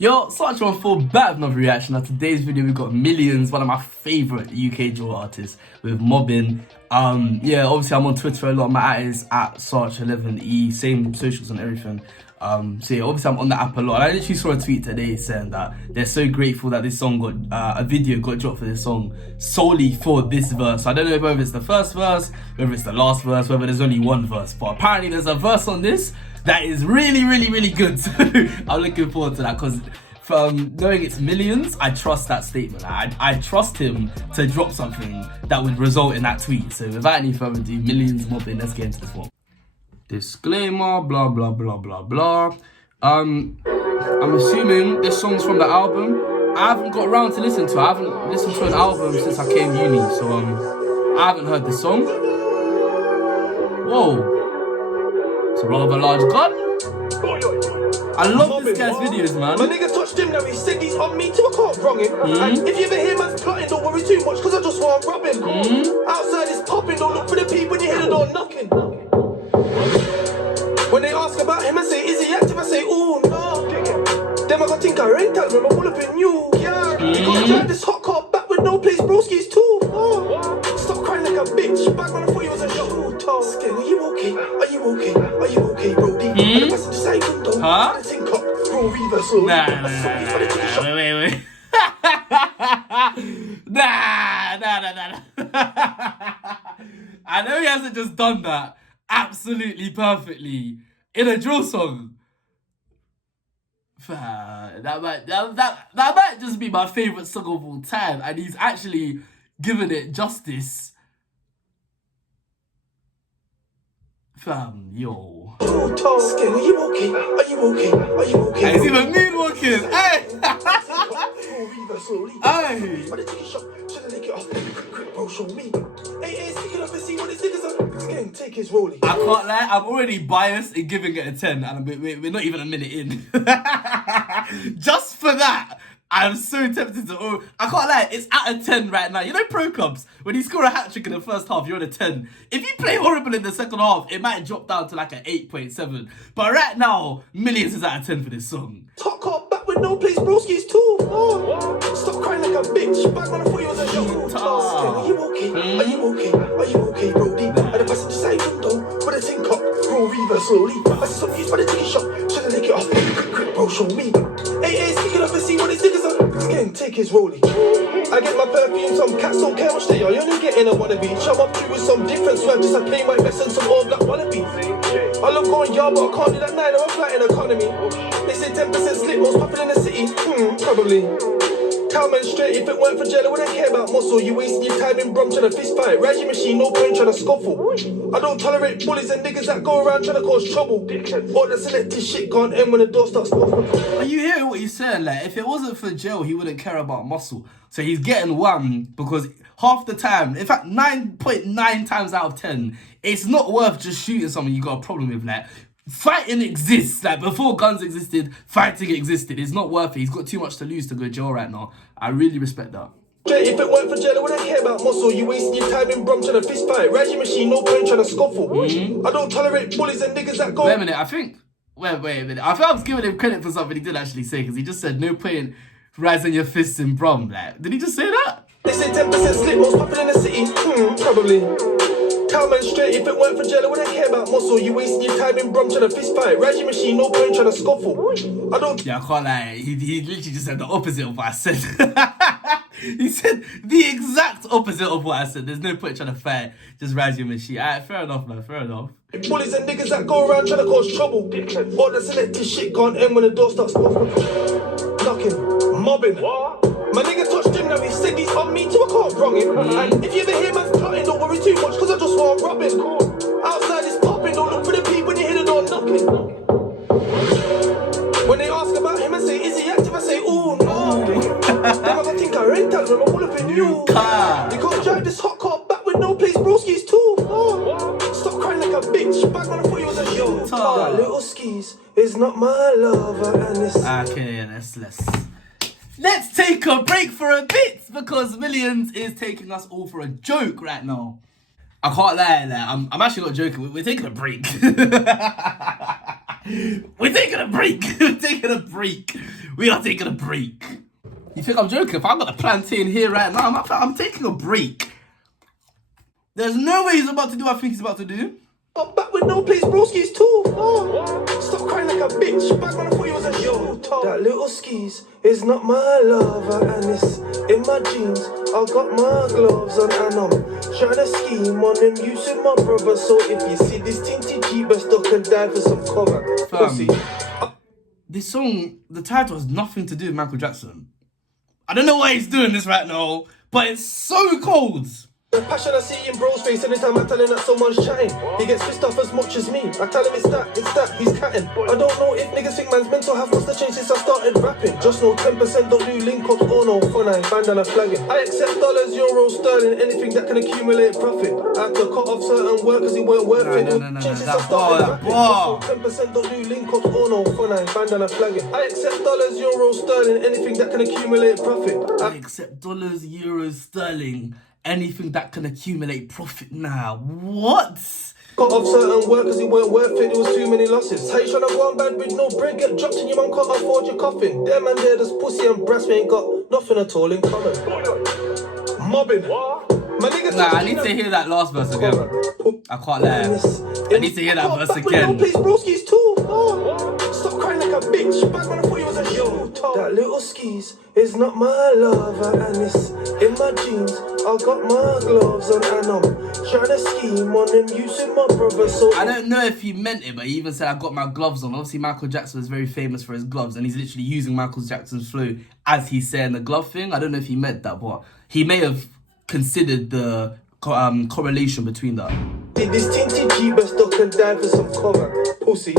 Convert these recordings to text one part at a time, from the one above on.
Yo, such one for bad another reaction. Now today's video we got M1LLIONZ, one of my favourite UK drill artists with Mobbin. Yeah, obviously I'm on Twitter a lot. My at is at Sarch11E, same socials and everything. So yeah, obviously I'm on the app a lot. And I literally saw a tweet today saying that they're so grateful that this song got a video got dropped for this song solely for this verse. I don't know whether it's the first verse, whether it's the last verse, whether there's only one verse, but apparently there's a verse on this that is really good. So I'm looking forward to that because from knowing it's M1LLIONZ, I trust that statement. I trust him to drop something that would result in that tweet. So without any further ado, M1LLIONZ Mobbin, let's get into this one. Disclaimer, blah blah blah blah blah. I'm assuming this song's from the album. I haven't got around to listen to it. I haven't listened to an album since I came uni, so I haven't heard this song. Whoa. It's a rather large gun. I love this guy's videos, man. My nigga touched him now, he said he's on me too, I can't wrong him. And if you ever hear man's plotting, don't worry too much, cause I just want to rob him. Outside is popping, don't look for the peep when you hear the door knocking. When they ask about him, I say, is he active? I say, ooh, no. Them I got think I rental, remember, pull up in new. Yeah, you can't drive this hot car back with no place, broski's too. Stop crying like a bitch, back when I thought you was a shooter. Skin, are you okay? Are you okay? Are you okay, Brody? And the passenger side window, huh? The think up, roll reverse, so Nah, wait. Nah. I know he hasn't just done that absolutely perfectly in a drill song. That might just be my favourite song of all time, and he's actually given it justice. Fam, yo. Skin, are you okay? Are you okay? Are you okay? And he's even moonwalking. Hey! I can't lie, I'm already biased in giving it a 10, and we're not even a minute in. Just for that, I'm so tempted to. Oh, I can't lie, it's at a 10 right now. You know, pro clubs, when you score a hat trick in the first half, you're on a 10. If you play horrible in the second half, it might drop down to like an 8.7. But right now, M1LLIONZ is at a 10 for this song. Top car back with no place, broski's too. Stop crying like a bitch, back when I thought you was a shooter. Are you okay? Are you okay? Are you okay, Brody? And the passenger side window, with a think up, roll reverse slowly. I see some used by the ticket shop, should've take it off. Quick, bro, show me. Hey, stick it up and see what these niggas are. Skin, take his rollie. I get my perfume, some cats don't care much they are. You only getting a wannabe. Chum up through with some different swag, just a plain white vest and some all black wallaby. I love going yard, but I can't do that neither. I'm flat in economy. They say 10% slip, most popular in the city. Probably. Tell man straight, if it weren't for jail, I wouldn't care about muscle. You wasting your time in Brum trying to fist fight. Ride your machine, no point trying to scuffle. I don't tolerate bullies and niggas that go around trying to cause trouble. All the selected shit gone in when the door starts scuffling. Are you hearing what he's saying? Like, if it wasn't for jail, he wouldn't care about muscle. So he's getting one because half the time, in fact, 9.9 times out of 10, it's not worth just shooting someone you got a problem with. Like, fighting exists. Like, before guns existed, fighting existed. It's not worth it. He's got too much to lose to go to jail right now. I really respect that. If it weren't for jail, I wouldn't care about muscle. You wasting your time in Brum trying to fist fight. Ride your machine, no point trying to scuffle. I don't tolerate bullies and niggas that go. Wait a minute, wait a minute. I think I was giving him credit for something he did actually say, because he just said no point rising your fists in Brum. Like, did he just say that? They say 10% slip, most popular in the city. Probably. Tell man straight, if it weren't for jail, I wouldn't care about muscle. You wasting your time in Brum trying to fist fight. Ride your machine, no point trying to scuffle. I don't. Yeah, I can't lie. He literally just said the opposite of what I said. He said the exact opposite of what I said. There's no point trying to fight. Just ride your machine. Alright, fair enough, man. Fair enough. Bullies and niggas that go around trying to cause trouble. All the selected shit gone in when the door starts knocking. Mobbin. My nigga touched him now, he said he's on me too, I can't wrong him. And if you ever hear man's plotting, don't worry too much, cause I just want to rob him. Outside is popping, don't look for the peep when you hear the door knocking. When they ask about him, I say, is he active? I say, ooh, no. Them I got think I rental, remember, pull up in new. You can't drive this hot car back with no place, broski's too. Stop crying like a bitch, back when I thought you was a shooter. That little skis is not my lover, and it's... Okay, let's take a break for a bit, because M1LLIONZ is taking us all for a joke right now. I can't lie, I'm actually not joking. We're taking a break. We're taking a break. We're taking a break. We are taking a break. You think I'm joking? If I've got a plantain here right now, I'm taking a break. There's no way he's about to do what I think he's about to do. I'm back with no place, broskies too. Oh, stop crying like a bitch. Back when I thought you was a shooter. That little skis is not my lover, and it's in my jeans. I got my gloves on, and I'm trying to scheme on them using my brother. So if you see this tinty Jeep, best duck and dive for some cover. Pussy. This song, the title has nothing to do with Michael Jackson. I don't know why he's doing this right now, but it's so cold. The passion I see in bro's face anytime I tell him that someone's chatting. He gets pissed off as much as me. I tell him it's that, he's catting. I don't know if niggas think man's mental health must have changed since I started rapping. Just know 10% don't do link-ups or no fun, I ain't bandana flagging. I accept dollars, euros, sterling, anything that can accumulate profit. I had to cut off certain work cause it weren't worth it. Since I started rapping. Just know 10% don't do link-ups or no fun, I ain't bandana flagging. I accept dollars, euros, sterling, anything that can accumulate profit. I accept dollars, euros, sterling. Anything that can accumulate profit now. What? Cut off certain work cause it weren't worth it, there was too many losses. How you tryna go on bad with no bread, get dropped and your man can't afford your coffin. Them and there, this pussy and breast, we ain't got nothing at all in common. Mobbin. My niggas I need to hear that last verse again. I can't lie. I need to hear that verse again. No place, broskies too. Oh, stop crying like a bitch. Back when I thought you was a shooter. That little skis is not my lover, and it's in my jeans. I got my gloves on, and I'm trying to scheme on them using my brother. So I don't know if he meant it, but he even said I got my gloves on. Obviously, Michael Jackson was very famous for his gloves, and he's literally using Michael Jackson's flow as he's saying the glove thing. I don't know if he meant that, but he may have considered the correlation between that. This tinty Jeep best duck and dive for some cover. Pussy.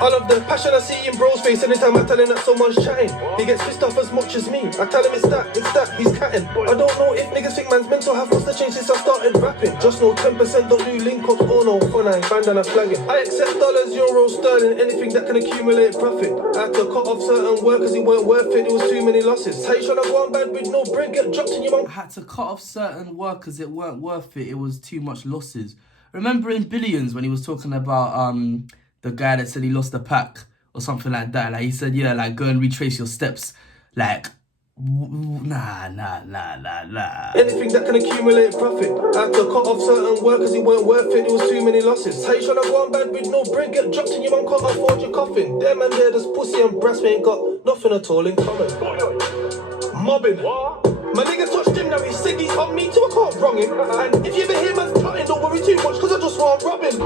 All of the passion I see in bro's face anytime I tell him that someone's chatting. He gets pissed off as much as me. I tell him it's that, he's catting. I don't know if niggas think man's mental health must have changed since I started rapping. Just know 10% don't do link-ups or no fun, I ain't bandana flagging. I accept dollars, euros, sterling, anything that can accumulate profit. I had to cut off certain work cause it weren't worth it, there was too many losses. How you tryna go on bad with no bread, get dropped in your mouth? I had to cut off certain work cause it weren't worth it, it was too much losses. Remember in M1LLIONZ when he was talking about the guy that said he lost the pack or something like that? Like he said, yeah, like go and retrace your steps. Like, nah. Anything that can accumulate profit. I had to cut off certain work cause it weren't worth it, there was too many losses. How you tryna go on bad with no bread, get dropped in your man can't afford your coffin. Them and there, this pussy and breast, we ain't got nothing at all in common. Mobbin. My nigga touched him, now he said he's on me too, I can't wrong him. And if you ever hear man's plotting, don't worry too much, cause I just want robbing.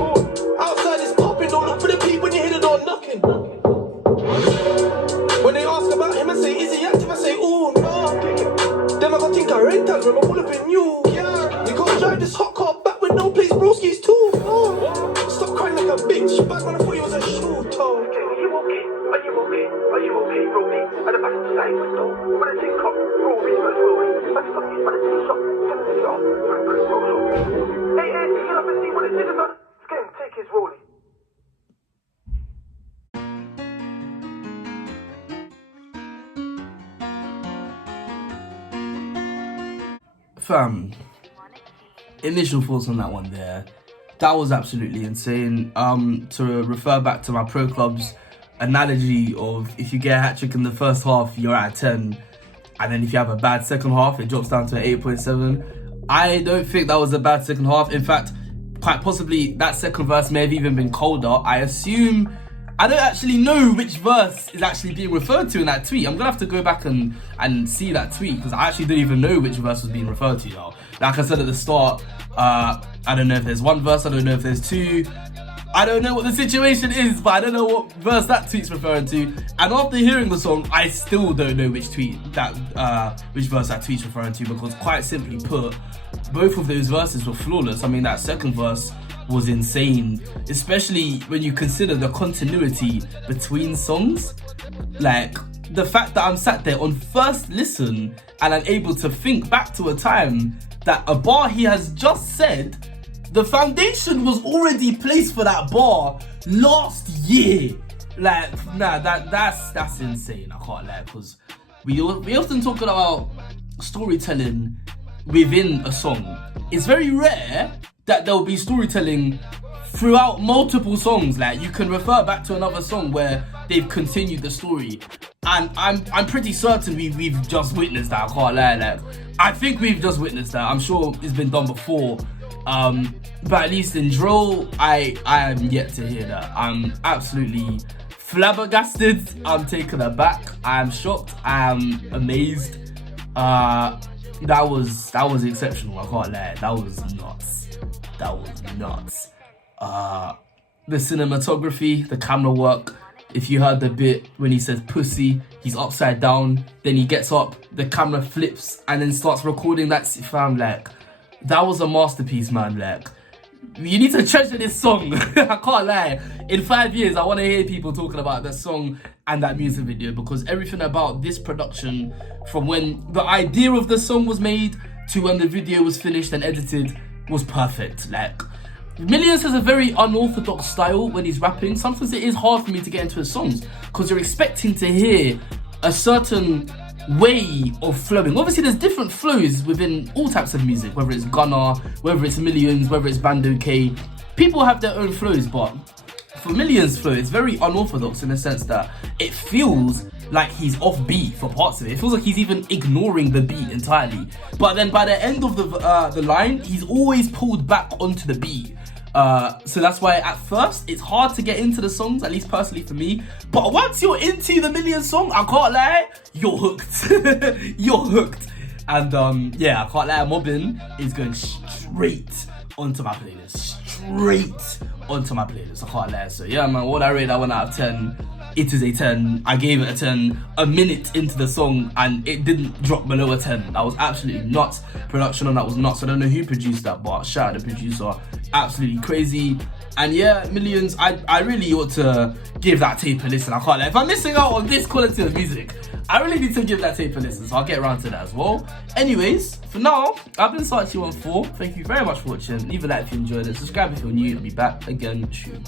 Outside is popping, don't look for the peep when you hear the door knocking. When they ask about him and say, is he active? I say, ooh, no. Then I gotta think I rent that room, I'm all up in you. Yeah, you gotta drive this hot car back with no place, broskies too. Oh, stop crying like a bitch, back when I thought you was a shooter. Are you okay? Are you okay? Are you okay, Brody? At the back of the side window, with a tin cup, Brody, that's Brody. That's fucking by the tea shop, Hey, you get up and see what it did about it. Skin, take his rolling. Fam, initial thoughts on that one there. That was absolutely insane. To refer back to my pro club's analogy of if you get a hat-trick in the first half, you're at a 10. And then if you have a bad second half, it drops down to an 8.7. I don't think that was a bad second half. In fact, quite possibly that second verse may have even been colder. I assume, I don't actually know which verse is actually being referred to in that tweet. I'm gonna have to go back and see that tweet because I actually didn't even know which verse was being referred to, y'all. Like I said at the start, I don't know if there's one verse, I don't know if there's two. I don't know what the situation is, but I don't know what verse that tweet's referring to. And after hearing the song, I still don't know which verse that tweet's referring to, because quite simply put, both of those verses were flawless. I mean, that second verse was insane, especially when you consider the continuity between songs. Like, the fact that I'm sat there on first listen and I'm able to think back to a time that a bar he has just said, the foundation was already placed for that bar last year. Like, nah, that's insane. I can't lie, because we often talk about storytelling within a song. It's very rare, that there'll be storytelling throughout multiple songs. Like, you can refer back to another song where they've continued the story, and I'm pretty certain we've just witnessed that. I can't lie. Like, I think we've just witnessed that. I'm sure it's been done before, but at least in drill, I am yet to hear that. I'm absolutely flabbergasted. I'm taken aback. I am shocked. I am amazed. That was exceptional. I can't lie. That was nuts. That was nuts. The cinematography, the camera work. If you heard the bit when he says pussy, he's upside down, then he gets up, the camera flips, and then starts recording that. Fam, like, that was a masterpiece, man. Like, you need to treasure this song. I can't lie. In 5 years, I want to hear people talking about that song and that music video, because everything about this production, from when the idea of the song was made to when the video was finished and edited, was perfect. Like, M1LLIONZ has a very unorthodox style when he's rapping. Sometimes it is hard for me to get into his songs because you're expecting to hear a certain way of flowing. Obviously, there's different flows within all types of music, whether it's Gunna, whether it's M1LLIONZ, whether it's Bando K. People have their own flows, but for M1LLIONZ's flow, it's very unorthodox in the sense that it feels like he's off beat for parts of it. It feels like he's even ignoring the beat entirely. But then by the end of the line, he's always pulled back onto the beat. So that's why at first it's hard to get into the songs, at least personally for me. But once you're into the M1LLIONZ song, I can't lie, you're hooked. You're hooked. And yeah, I can't lie, Mobbin is going straight onto my playlist. Straight onto my playlist. I can't lie. So yeah, man, what I rate that 1 out of 10. It is a 10. I gave it a 10 a minute into the song and it didn't drop below a 10. That was absolutely nuts. Production on that was nuts. I don't know who produced that, but shout out the producer. Absolutely crazy. And yeah, M1LLIONZ, I really ought to give that tape a listen. I can't lie. If I'm missing out on this quality of music, I really need to give that tape a listen. So I'll get around to that as well. Anyways, for now, I've been Sarchi14. Thank you very much for watching. Leave a like if you enjoyed it. Subscribe if you're new. I'll be back again soon.